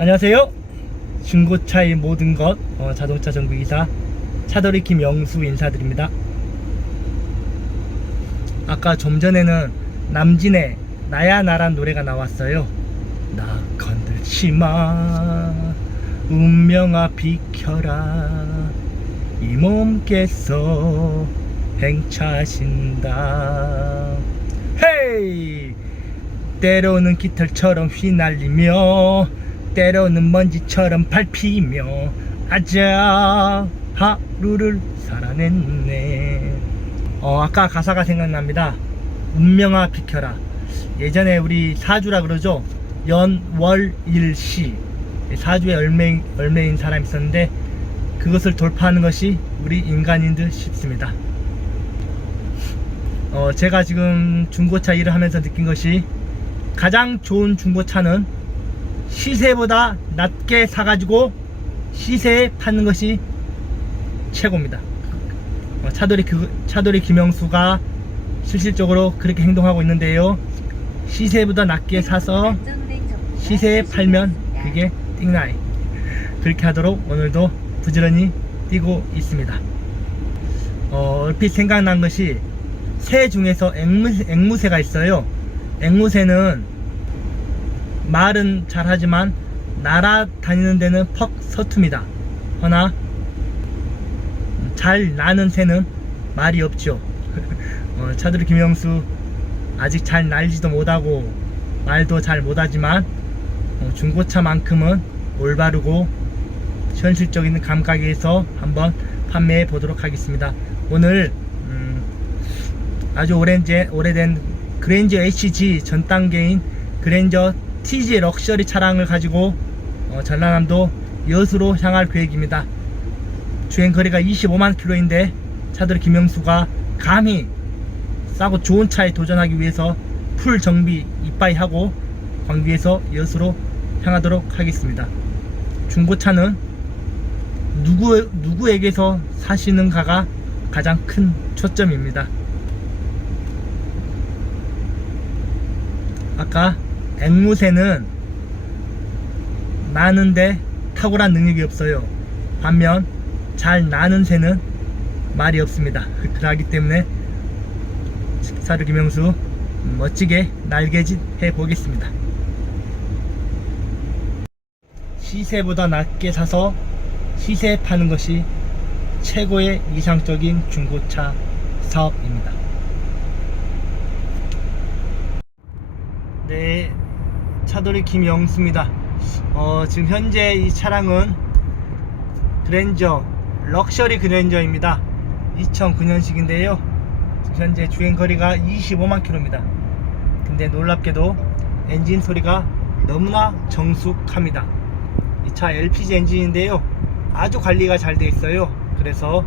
안녕하세요. 중고차의 모든 것 어, 자동차 정비기사 차돌이 김영수 인사드립니다. 아까 좀 전에는 남진의 나야 나란 노래가 나왔어요. 나 건들지 마 운명아 비켜라 이 몸께서 행차하신다 헤이 때로는 깃털처럼 휘날리며 때로는 먼지처럼 밟히며 아자 하루를 살아냈네. 어 아까 가사가 생각납니다. 운명아 비켜라. 예전에 우리 사주라 그러죠? 연월일시. 사주에 얼매인, 얼매인 사람이 있었는데 그것을 돌파하는 것이 우리 인간인 듯 싶습니다. 어, 제가 지금 중고차 일을 하면서 느낀 것이 가장 좋은 중고차는 시세보다 낮게 사가지고 시세에 파는 것이 최고입니다. 어, 차돌이 그, 차돌이 김영수가 실질적으로 그렇게 행동하고 있는데요. 시세보다 낮게 사서 시세에 팔면 그게 띵나이. 그렇게 하도록 오늘도 부지런히 뛰고 있습니다. 어, 얼핏 생각난 것이 새 중에서 앵무새, 앵무새가 있어요. 앵무새는 말은 잘하지만 날아다니는 데는 퍽 서툽니다. 허나 잘 나는 새는 말이 없죠. 어, 차들 김영수 아직 잘 날지도 못하고 말도 잘 못하지만 어, 중고차만큼은 올바르고 현실적인 감각에서 한번 판매해 보도록 하겠습니다. 오늘 음, 아주 오렌지, 오래된 그랜저 HG 전 단계인 그랜저 TG 럭셔리 차량을 가지고 어, 전라남도 여수로 향할 계획입니다. 주행 거리가 25만 킬로인데 차들 김영수가 감히 싸고 좋은 차에 도전하기 위해서 풀 정비 이빠이 하고 광주에서 여수로 향하도록 하겠습니다. 중고차는 누구 누구에게서 사시는가가 가장 큰 초점입니다. 아까 앵무새는 나는데 탁월한 능력이 없어요. 반면 잘 나는 새는 말이 없습니다. 그러기 때문에 사르 김영수 멋지게 날개짓 해 보겠습니다. 시세보다 낮게 사서 시세에 파는 것이 최고의 이상적인 중고차 사업입니다. 네, 차돌이 김영수입니다. 어, 지금 현재 이 차량은 그랜저, 럭셔리 그랜저입니다. 2009년식인데요. 지금 현재 주행 거리가 25만 킬로입니다. 근데 놀랍게도 엔진 소리가 너무나 정숙합니다. 이 차 LPG 엔진인데요. 아주 관리가 잘 되어 있어요. 그래서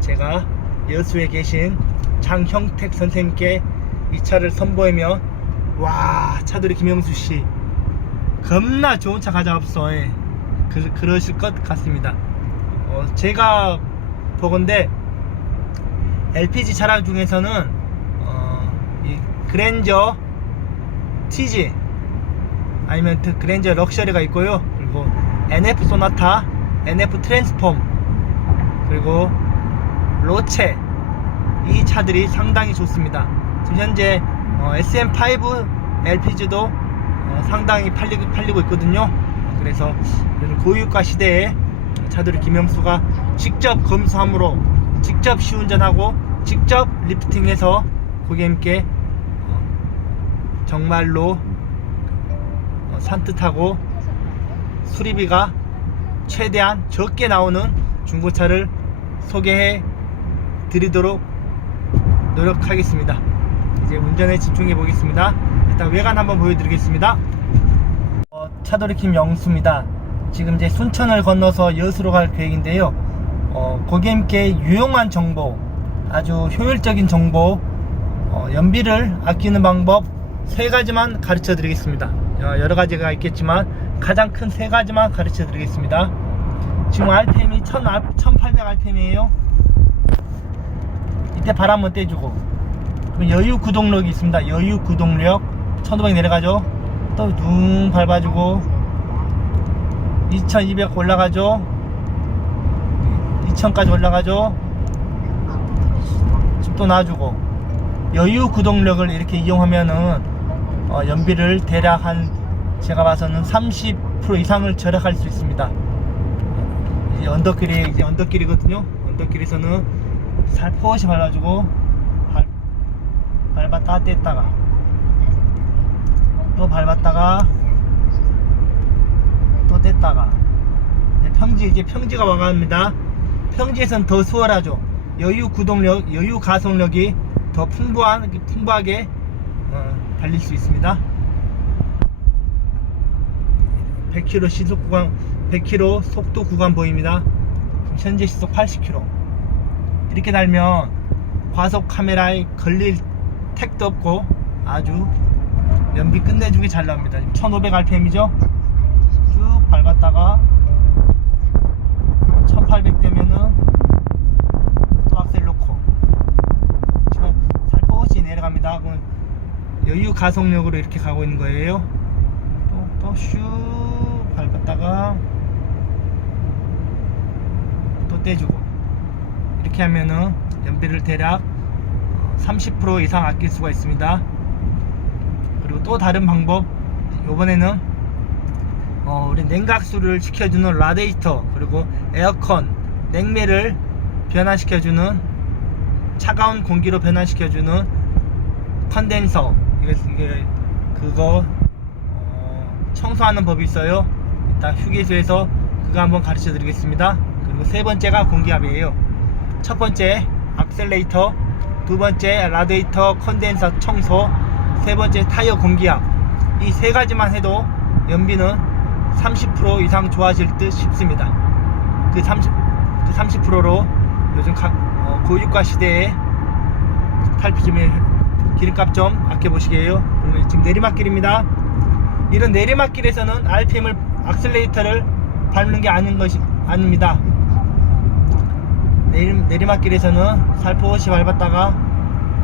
제가 여수에 계신 장형택 선생님께 이 차를 선보이며 와 차돌이 김영수 씨. 겁나 좋은 차 가져왔어. 예. 그, 그러실 것 같습니다. 어, 제가 보건데 LPG 차량 중에서는 어, 이 그랜저 TG 아니면 그 그랜저 럭셔리가 있고요. 그리고 NF 소나타 NF 트랜스폼 그리고 로체. 이 차들이 상당히 좋습니다. 지금 현재 어, SM5 LPG도 어, 상당히 팔리고, 팔리고 있거든요. 그래서 이런 고유가 시대에 차들이 김영수가 직접 검수함으로 직접 시운전하고 직접 리프팅해서 고객님께 어, 정말로 어, 산뜻하고 수리비가 최대한 적게 나오는 중고차를 소개해 드리도록 노력하겠습니다. 이제 운전에 집중해 보겠습니다. 일단 외관 한번 보여드리겠습니다. 어, 차돌이 김영수입니다. 지금 이제 순천을 건너서 여수로 갈 계획인데요. 어, 고객님께 유용한 정보, 아주 효율적인 정보, 어, 연비를 아끼는 방법 세 가지만 가르쳐 드리겠습니다. 어, 여러 가지가 있겠지만 가장 큰 세 가지만 가르쳐 드리겠습니다. 지금 RPM이 1800 RPM이에요. 이때 바람 한번 떼주고 여유 구동력이 있습니다. 여유 구동력. 1500 내려가죠. 또 둥 밟아주고 2200 올라가죠? 2000까지 올라가죠? 또 놔주고 여유 구동력을 이렇게 이용하면은 어, 연비를 대략 한 제가 봐서는 30% 이상을 절약할 수 있습니다. 언덕길이 이제 언덕길이거든요. 언덕길에서는 살포시 밟아주고 발, 밟았다 뗐다가 또 밟았다가 또 뗐다가 이제 평지 이제 평지가 와갑니다. 평지에선 더 수월하죠. 여유 구동력, 여유 가속력이 더 풍부한 풍부하게 어, 달릴 수 있습니다. 100km 시속 구간, 100km 속도 구간 보입니다. 현재 시속 80km. 이렇게 달면 과속 카메라에 걸릴 택도 없고 아주 연비 끝내주기 잘 나옵니다. 지금 1500rpm이죠? 쭉 밟았다가 1800 되면은 또 악셀 놓고 살포시 내려갑니다. 여유 가속력으로 이렇게 가고 있는 거예요. 또또슉 밟았다가 또 떼주고 이렇게 하면은 연비를 대략 30% 이상 아낄 수가 있습니다. 그리고 또 다른 방법 이번에는 어, 우리 냉각수를 식혀주는 라디에이터 그리고 에어컨 냉매를 변화시켜주는 차가운 공기로 변화시켜주는 컨덴서 이게, 이게 그거 어, 청소하는 법이 있어요. 이따 휴게소에서 그거 한번 가르쳐 드리겠습니다. 그리고 세 번째가 공기압이에요. 첫 번째 악셀레이터 두 번째 라디에이터 컨덴서 청소 세 번째 타이어 공기압 이 세 가지만 해도 연비는 30% 이상 좋아질 듯 싶습니다. 그 30, 그 30%로 요즘 가, 어, 고유가 시대에 탈피즘의 기름값 좀 아껴보시게요. 그리고 지금 내리막길입니다. 이런 내리막길에서는 RPM을 악셀레이터를 밟는 게 아닌 것이 아닙니다. 내리, 내리막길에서는 살포시 밟았다가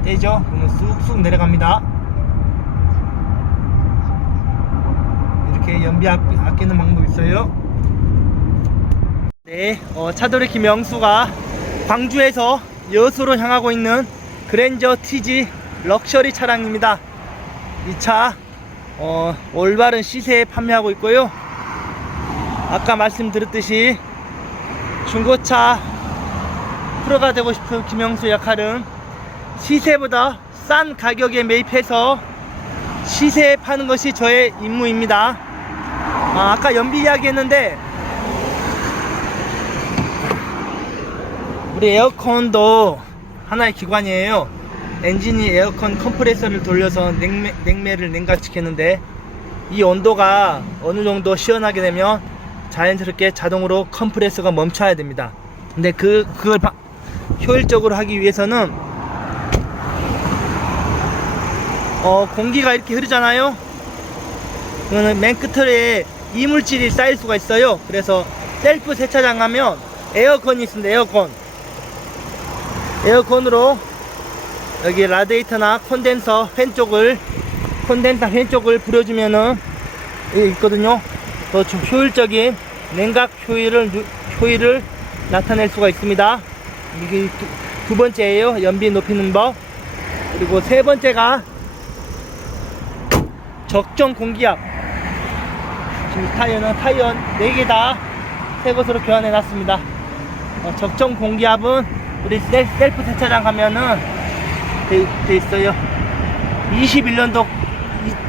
떼죠. 그러면 쑥쑥 내려갑니다. 이렇게 연비 아- 아끼는 방법이 있어요. 네, 어, 차돌이 김영수가 광주에서 여수로 향하고 있는 그랜저 TG 럭셔리 차량입니다. 이 차 어, 올바른 시세에 판매하고 있고요. 아까 말씀드렸듯이 중고차 프로가 되고 싶은 김영수 역할은 시세보다 싼 가격에 매입해서 시세에 파는 것이 저의 임무입니다. 아, 아까 연비 이야기 했는데 우리 에어컨도 하나의 기관이에요. 엔진이 에어컨 컴프레서를 돌려서 냉매, 냉매를 냉각시키는데 이 온도가 어느 정도 시원하게 되면 자연스럽게 자동으로 컴프레서가 멈춰야 됩니다. 근데 그 그걸 바- 효율적으로 하기 위해서는 어, 공기가 이렇게 흐르잖아요. 그러면 맨 끝에 이물질이 쌓일 수가 있어요. 그래서 셀프 세차장 가면 에어컨이 있습니다. 에어컨. 에어컨으로 여기 라디에이터나 콘덴서 팬 쪽을 콘덴서 팬 쪽을 부려주면은 있거든요. 더좀 효율적인 냉각 효율을 누- 효율을 나타낼 수가 있습니다. 이게 두, 두 번째예요. 연비 높이는 법. 그리고 세 번째가 적정 공기압. 지금 타이어는 타이어 4개 다 새 것으로 교환해 놨습니다. 어, 적정 공기압은 우리 셀, 셀프 세차장 가면은 돼, 돼 있어요. 21년도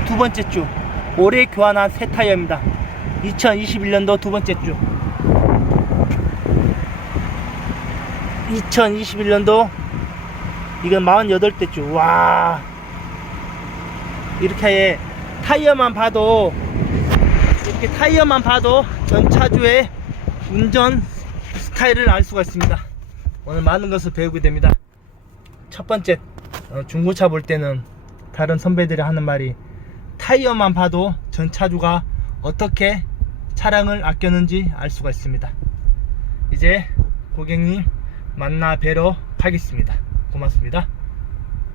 두 번째 주. 올해 교환한 새 타이어입니다. 2021년도 두 번째 주. 2021년도 이건 48대 주. 와. 이렇게 타이어만 봐도 이렇게 타이어만 봐도 전차주의 운전 스타일을 알 수가 있습니다. 오늘 많은 것을 배우게 됩니다. 첫 번째 어, 중고차 볼 때는 다른 선배들이 하는 말이 타이어만 봐도 전차주가 어떻게 차량을 아꼈는지 알 수가 있습니다. 이제 고객님 만나 뵈러 가겠습니다. 고맙습니다.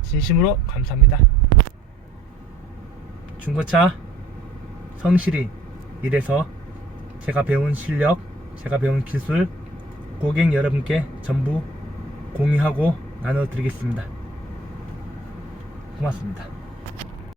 진심으로 감사합니다. 중고차 성실히 일해서 제가 배운 실력, 제가 배운 기술 고객 여러분께 전부 공유하고 나눠 드리겠습니다. 고맙습니다.